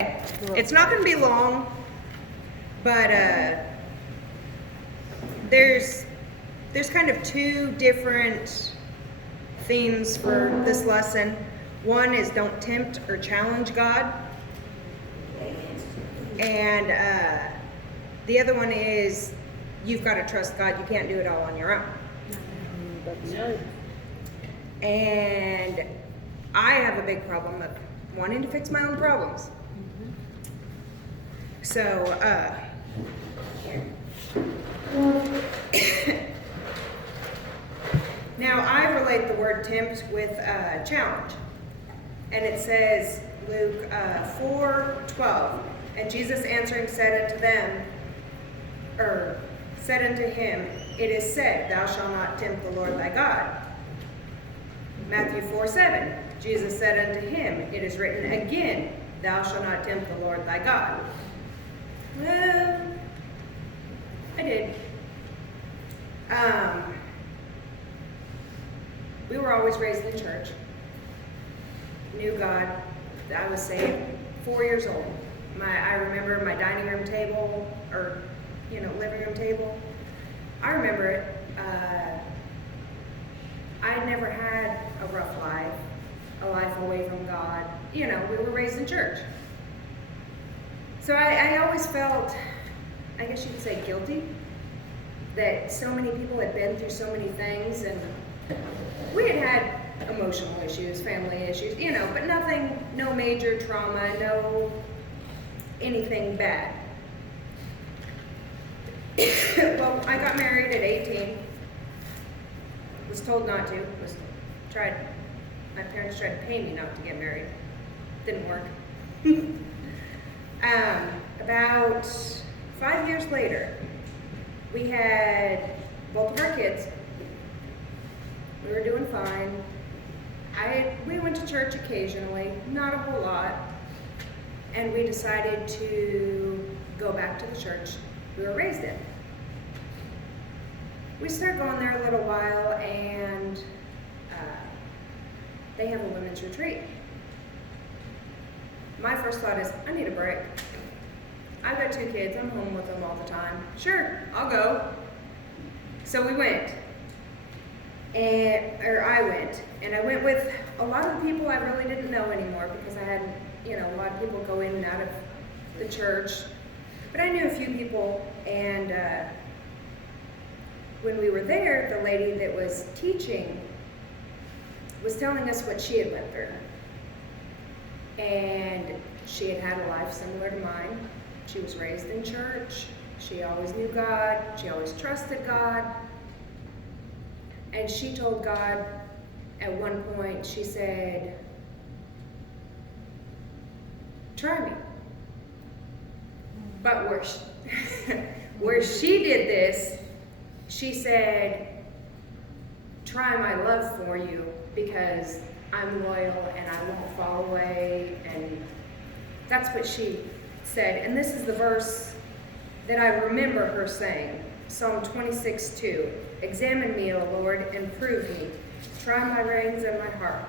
It's not going to be long, but there's kind of two different themes for this lesson. One is don't tempt or challenge God, and the other one is you've got to trust God. You can't do it all on your own. And I have a big problem of wanting to fix my own problems. So, now I relate the word tempt with challenge. And it says, Luke 4:12, and Jesus answering said unto him, it is said, thou shalt not tempt the Lord thy God. Matthew 4:7, Jesus said unto him, it is written again, thou shalt not tempt the Lord thy God. Well, I did. We were always raised in church. Knew God. I was saved 4 years old. I remember my dining room table, or living room table. I remember it. I never had a rough life, a life away from God. We were raised in church. So I always felt, I guess you could say, guilty that so many people had been through so many things, and we had emotional issues, family issues, but nothing, no major trauma, no anything bad. Well, I got married at 18. Was told not to. My parents tried to pay me not to get married. Didn't work. About 5 years later, we had both of our kids. We were doing fine. We went to church occasionally, not a whole lot, and we decided to go back to the church we were raised in. We started going there a little while, and they have a women's retreat. My first thought is, I need a break. I've got 2 kids, I'm home with them all the time. Sure, I'll go. So we went. I went. And I went with a lot of the people I really didn't know anymore, because I had, a lot of people go in and out of the church. But I knew a few people, and when we were there, the lady that was teaching was telling us what she had went through. And she had had a life similar to mine. She was raised in church. She always knew God. She always trusted God. And she told God at one point, she said, try me. But where she did this, she said, try my love for you, because I'm loyal and I won't fall away. And that's what she said. And this is the verse that I remember her saying. Psalm 26:2. Examine me, O Lord, and prove me. Try my reins and my heart.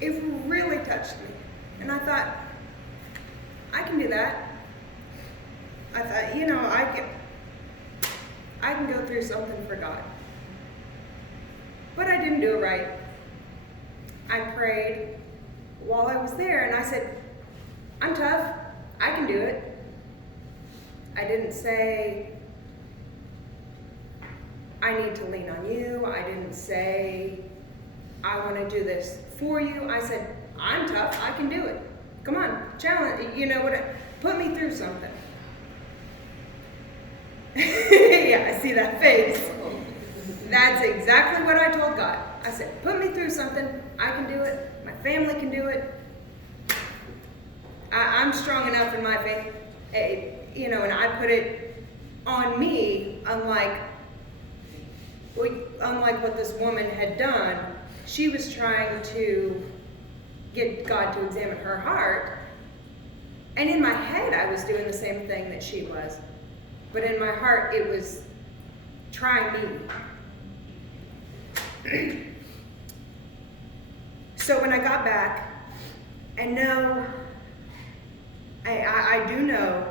It really touched me. And I thought, I can do that. I thought, I can go through something for God. But I didn't do it right. I prayed while I was there, and I said, I'm tough. I can do it. I didn't say, I need to lean on you. I didn't say, I want to do this for you. I said, I'm tough. I can do it. Come on, challenge. Put me through something. Yeah, I see that face. That's exactly what I told God. I said, put me through something. I can do it. My family can do it. I'm strong enough in my faith, and I put it on me, unlike what this woman had done. She was trying to get God to examine her heart, and in my head I was doing the same thing that she was, but in my heart it was trying me. So when I got back, and no, I do know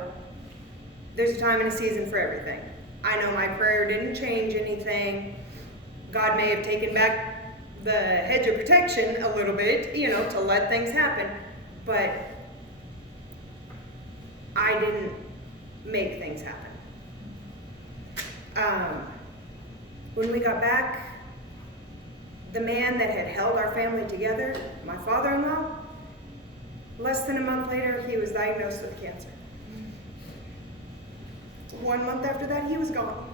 there's a time and a season for everything. I know my prayer didn't change anything. God may have taken back the hedge of protection a little bit, to let things happen, but I didn't make things happen. When we got back, the man that had held our family together, my father-in-law, less than a month later, he was diagnosed with cancer. 1 month after that, he was gone.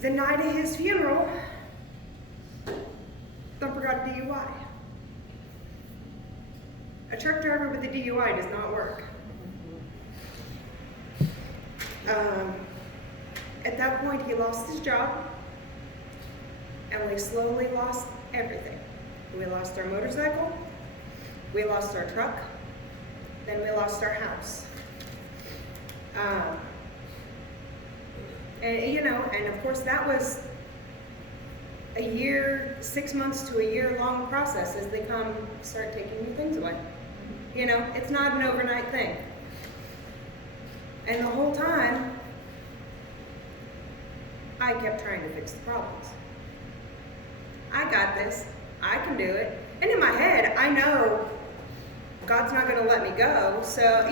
The night of his funeral, Thumper got a DUI. A truck driver with a DUI does not work. At that point, he lost his job, and we slowly lost everything. We lost our motorcycle, we lost our truck, then we lost our house. And of course that was a year, 6 months to a year long process as they start taking your things away. It's not an overnight thing. And the whole time, I kept trying to fix the problems. I got this, I can do it. And in my head, I know God's not gonna let me go, so,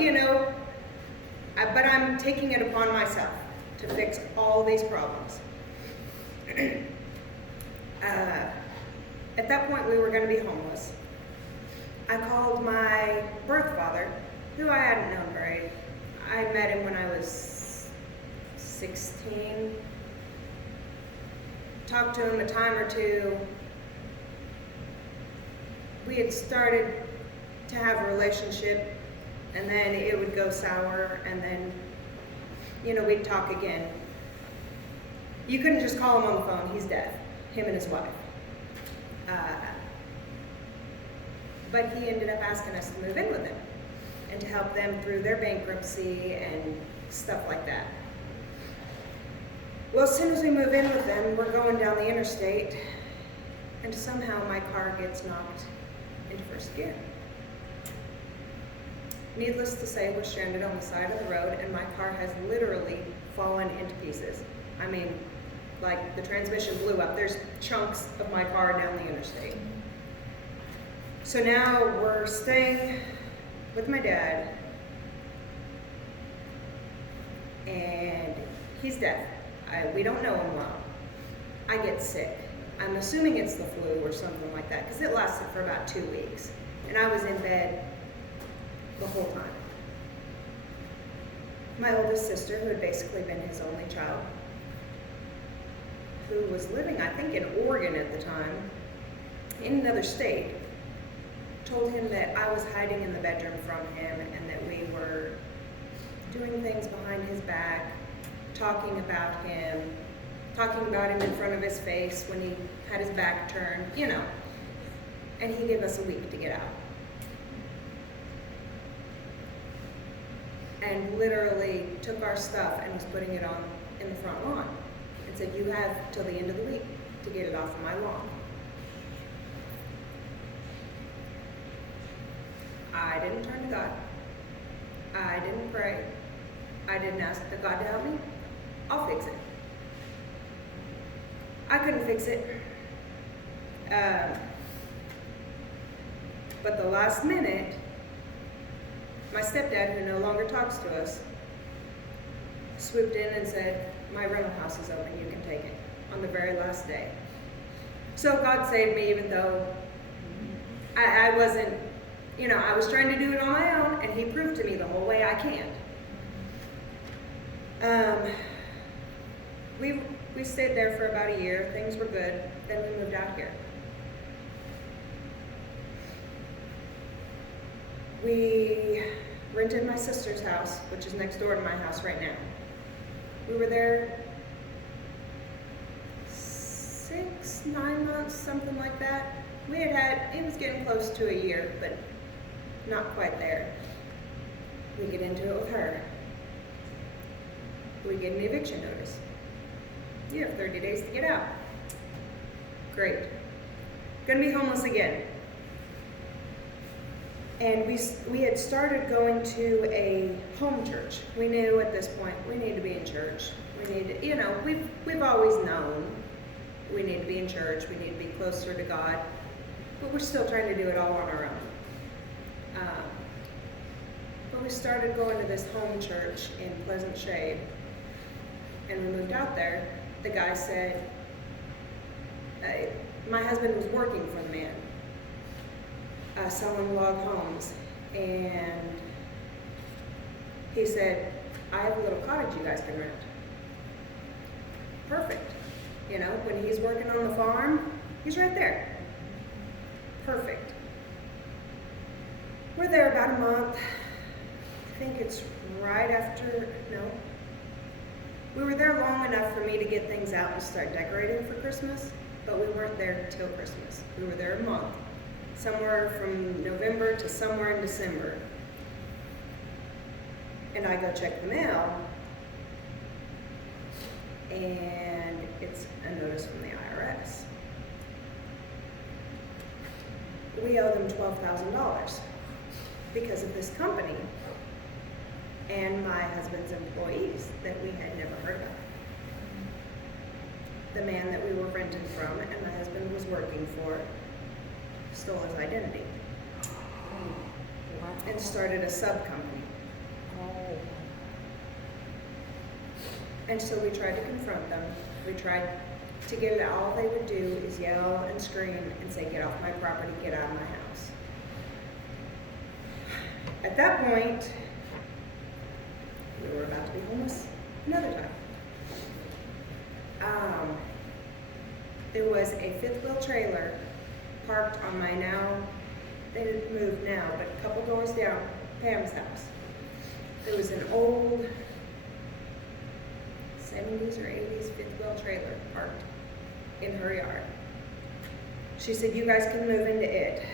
but I'm taking it upon myself to fix all these problems. At that point, we were going to be homeless. I called my birth father, who I hadn't known very. I met him when I was 16. Talked to him a time or two. We had started to have a relationship, and then it would go sour, and then, we'd talk again. You couldn't just call him on the phone, he's dead, him and his wife. But he ended up asking us to move in with him and to help them through their bankruptcy and stuff like that. Well, as soon as we move in with them, we're going down the interstate, and somehow my car gets knocked into first gear. Needless to say, we're stranded on the side of the road, and my car has literally fallen into pieces. I mean, like the transmission blew up. There's chunks of my car down the interstate. So now we're staying with my dad, and he's deaf. We don't know him well. I get sick. I'm assuming it's the flu or something like that, because it lasted for about 2 weeks, and I was in bed the whole time. My oldest sister, who had basically been his only child, who was living, I think, in Oregon at the time, in another state, told him that I was hiding in the bedroom from him and that we were doing things behind his back, talking about him in front of his face when he had his back turned, and he gave us a week to get out. And literally took our stuff and was putting it on in the front lawn and said, you have till the end of the week to get it off of my lawn. I didn't turn to God. I didn't pray. I didn't ask God to help me. I'll fix it. I couldn't fix it. But the last minute, my stepdad, who no longer talks to us, swooped in and said, my rental house is open, you can take it, on the very last day. So God saved me, even though I wasn't, I was trying to do it on my own, and he proved to me the whole way I can't. We stayed there for about a year, things were good, then we moved out here. We rented my sister's house, which is next door to my house right now. We were there 6, 9 months, something like that. It was getting close to a year, but not quite there. We get into it with her. We get an eviction notice. You have 30 days to get out. Great. Gonna be homeless again. And we had started going to a home church. We knew at this point we need to be in church. We need to, we've always known we need to be in church. We need to be closer to God, but we're still trying to do it all on our own. But we started going to this home church in Pleasant Shade, and we moved out there. The guy said, my husband was working for the man, selling log homes, and he said, I have a little cottage you guys can rent. Perfect. When he's working on the farm, he's right there. Perfect. We're there about a month. I think it's right after, no. We were there long enough for me to get things out and start decorating for Christmas, but we weren't there till Christmas. We were there a month, somewhere from November to somewhere in December. And I go check the mail, and it's a notice from the IRS. We owe them $12,000 because of this company and my husband's employees that we had never heard of. The man that we were renting from and my husband was working for stole his identity and started a sub-company. And so we tried to confront them. We tried to get it. All they would do is yell and scream and say, get off my property, get out of my house. At that point, we were about to be homeless another time. There was a fifth wheel trailer parked on my they didn't move now, but a couple doors down, Pam's house. There was an old 70s or 80s fifth wheel trailer parked in her yard. She said, you guys can move into it.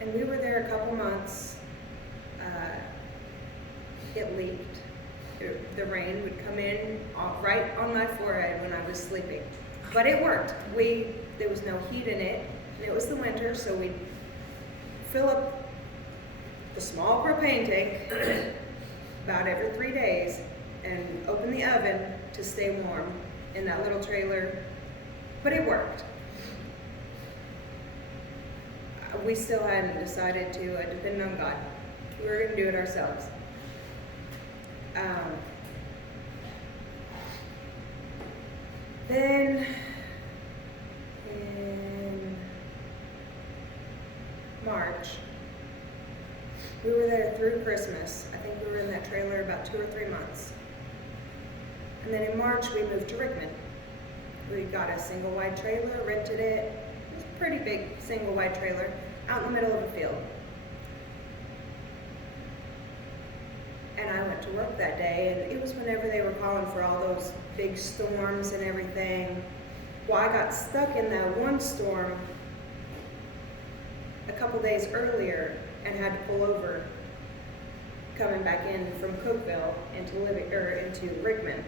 And we were there a couple months. It leaked. The rain would come in right on my forehead when I was sleeping. But it worked. There was no heat in it, and it was the winter, so we'd fill up the small propane tank about every 3 days and open the oven to stay warm in that little trailer. But it worked. We still hadn't decided to depend on God. We were going to do it ourselves. Then in March, we were there through Christmas. I think we were in that trailer about 2 or 3 months. And then in March, we moved to Rickman. We got a single wide trailer, rented it. It was a pretty big single wide trailer out in the middle of a field. And I went to work that day, and it was whenever they were calling for all those big storms and everything. Well, I got stuck in that one storm a couple days earlier and had to pull over coming back in from Cookeville into Rickman.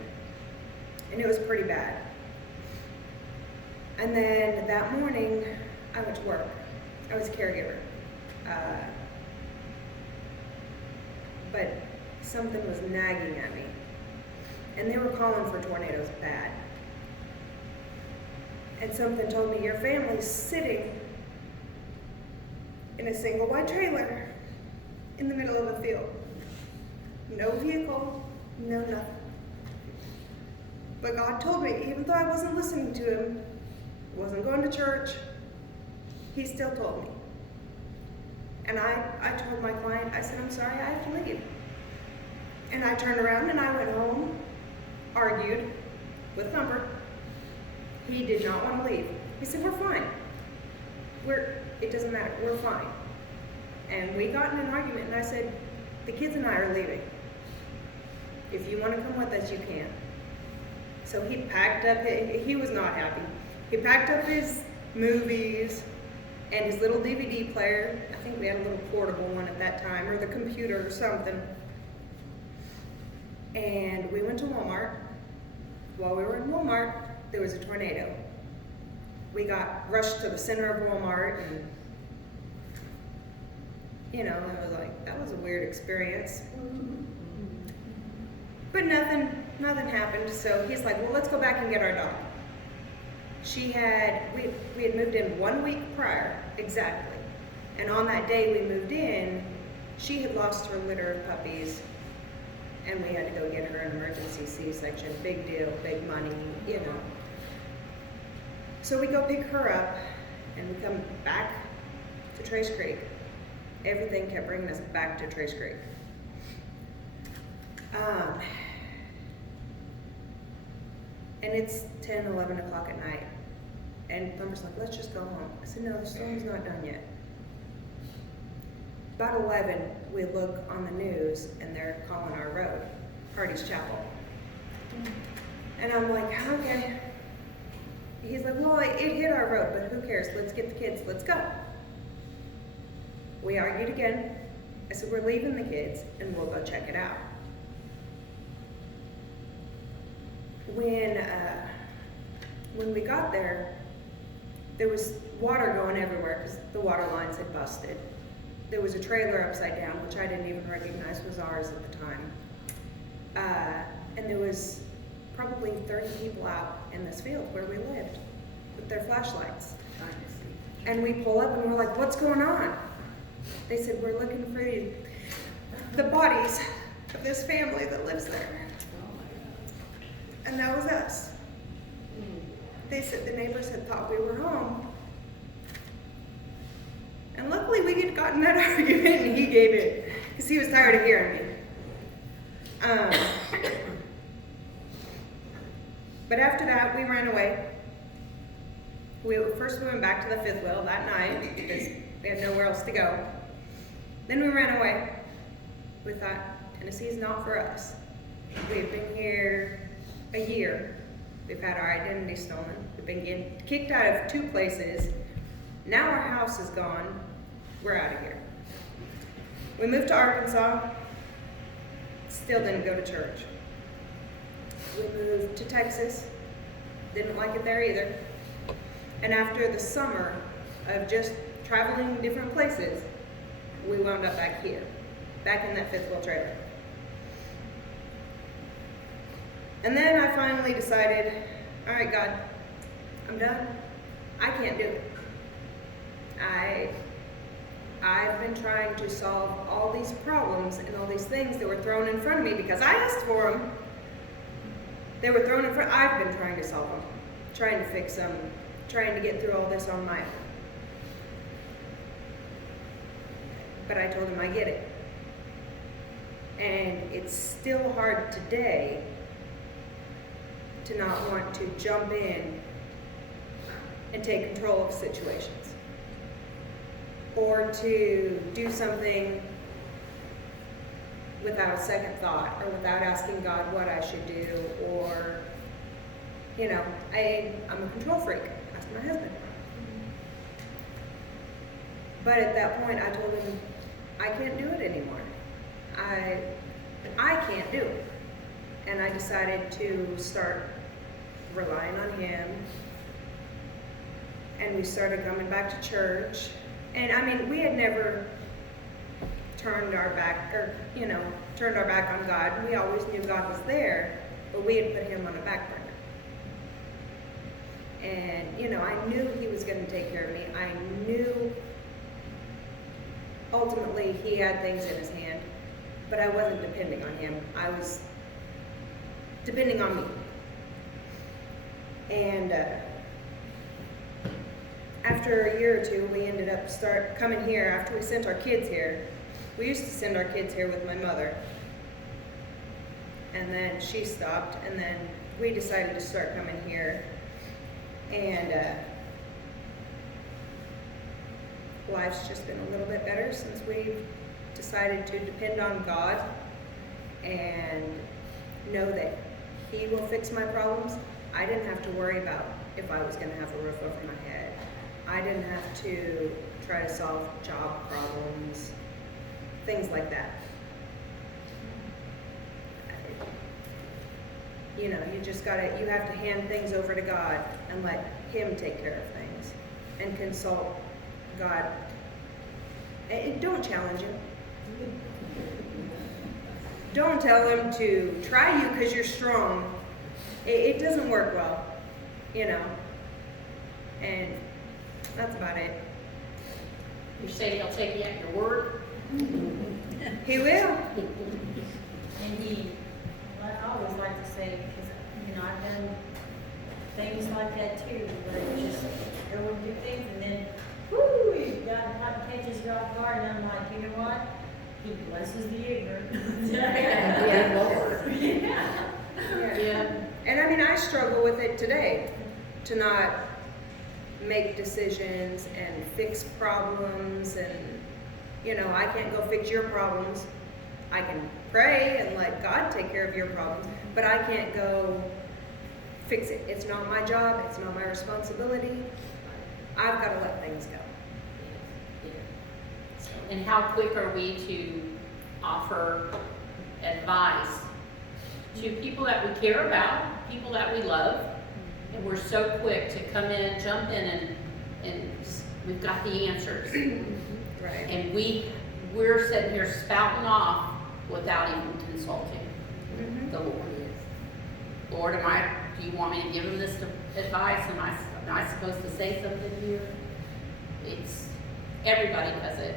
And it was pretty bad. And then that morning, I went to work. I was a caregiver. But something was nagging at me. And they were calling for tornadoes bad. And something told me, your family's sitting in a single wide trailer in the middle of a field. No vehicle, no nothing. But God told me, even though I wasn't listening to him, wasn't going to church, he still told me. And I told my client, I said, I'm sorry, I have to leave. And I turned around and I went home, argued with Thumper. He did not want to leave. He said, we're fine. It doesn't matter, we're fine. And we got in an argument and I said, the kids and I are leaving. If you want to come with us, you can. So he packed up, he was not happy. He packed up his movies and his little DVD player. I think we had a little portable one at that time, or the computer or something. And we went to Walmart. While we were in Walmart, there was a tornado. We got rushed to the center of Walmart, and You know, I was like, that was a weird experience. But nothing happened. So he's like, well, let's go back and get our dog. We had moved in 1 week prior, exactly. And on that day we moved in, she had lost her litter of puppies, and we had to go get her an emergency C-section. Big deal, big money, you know. So we go pick her up, and we come back to Trace Creek. Everything kept bringing us back to Trace Creek. And it's 10, 11 o'clock at night. And Thumper's like, let's just go home. I said, no, the storm's not done yet. About 11, we look on the news, and they're calling our road, Hardy's Chapel. And I'm like, okay. He's like, well, it hit our road, but who cares? Let's get the kids, let's go. We argued again. I said, we're leaving the kids, and we'll go check it out. When we got there, there was water going everywhere because the water lines had busted. There was a trailer upside down, which I didn't even recognize was ours at the time. And there was probably 30 people out in this field where we lived with their flashlights. And we pull up and we're like, what's going on? They said, we're looking for the bodies of this family that lives there. And that was us. They said the neighbors had thought we were home. And luckily we had gotten that argument and he gave in because he was tired of hearing me. But after that, we ran away. First we went back to the fifth wheel that night because we had nowhere else to go. Then we ran away. We thought, Tennessee's not for us. We've been here a year. We've had our identity stolen. We've been getting kicked out of 2 places. Now our house is gone. We're out of here. We moved to Arkansas. Still didn't go to church. We moved to Texas. Didn't like it there either. And after the summer of just traveling different places, we wound up back here, back in that fifth wheel trailer. And then I finally decided, all right, God, I'm done. I can't do it. I've been trying to solve all these problems and all these things that were thrown in front of me because I asked for them. They were thrown in front. I've been trying to solve them, trying to fix them, trying to get through all this on my own. But I told him I get it. And it's still hard today to not want to jump in and take control of situations, or to do something without a second thought, or without asking God what I should do, or, you know, I'm a control freak. Ask my husband. But at that point, I told him, I can't do it anymore. I can't do it. And I decided to start relying on him. And we started coming back to church. And I mean, we had never turned our back on God. We always knew God was there, but we had put him on a back burner. And, you know, I knew he was going to take care of me. I knew ultimately he had things in his hand, but I wasn't depending on him. I was depending on me. And after a year or two, we ended up coming here after we sent our kids here. We used to send our kids here with my mother. And then she stopped, and then we decided to start coming here. And life's just been a little bit better since we've decided to depend on God and know that he will fix my problems. I didn't have to worry about if I was going to have a roof over my head. I didn't have to try to solve job problems, things like that. You know, you have to hand things over to God and let him take care of things and consult God Don't challenge him. Don't tell him to try you because you're strong. It doesn't work well, you know. And that's about it. You say he'll take you at your word? He will. And I always like to say, because, you know, I've done things like that too, but it's just go and do things, and then, whoo, God catches you off guard, and I'm like, you know what? He blesses the ignorant. Yeah, Lord. Yeah. Yeah. And I mean, I struggle with it today, to not make decisions and fix problems, and, you know, I can't go fix your problems. I can pray and let God take care of your problems, but I can't go fix it. It's not my job, it's not my responsibility. I've got to let things go. And how quick are we to offer advice to people that we care about, people that we love, and we're so quick to come in, jump in, and just, we've got the answers. Right. And we're sitting here spouting off without even consulting Mhm. the Lord. Lord, do you want me to give him this advice? Am I supposed to say something here? Everybody does it.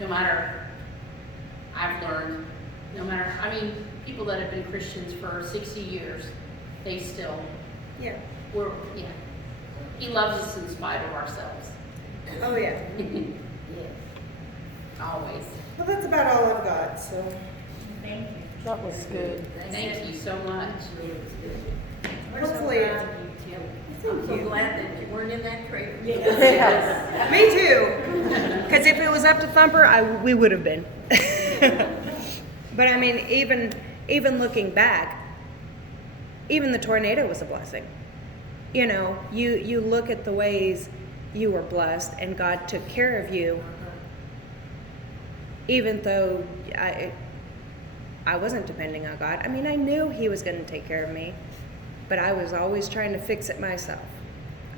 No matter, I've learned, people that have been Christians for 60 years, they still, Yeah. He loves us in spite of ourselves. Oh, yeah. Always. Well, that's about all I've got, so. Thank you. That was good. Thank you so much. We're so Hopefully- proud of you, too. I'm so glad that you weren't in that trailer. Yes. Me too. Because if it was up to Thumper, we would have been. But I mean, even looking back, even the tornado was a blessing. You know, you look at the ways you were blessed and God took care of you, even though I wasn't depending on God. I mean, I knew He was going to take care of me, but I was always trying to fix it myself.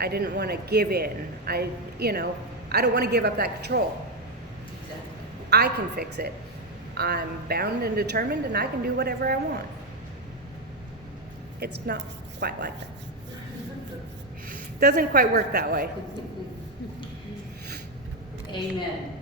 I didn't want to give in. I don't want to give up that control. Exactly. I can fix it. I'm bound and determined, and I can do whatever I want. It's not quite like that. Doesn't quite work that way. Amen.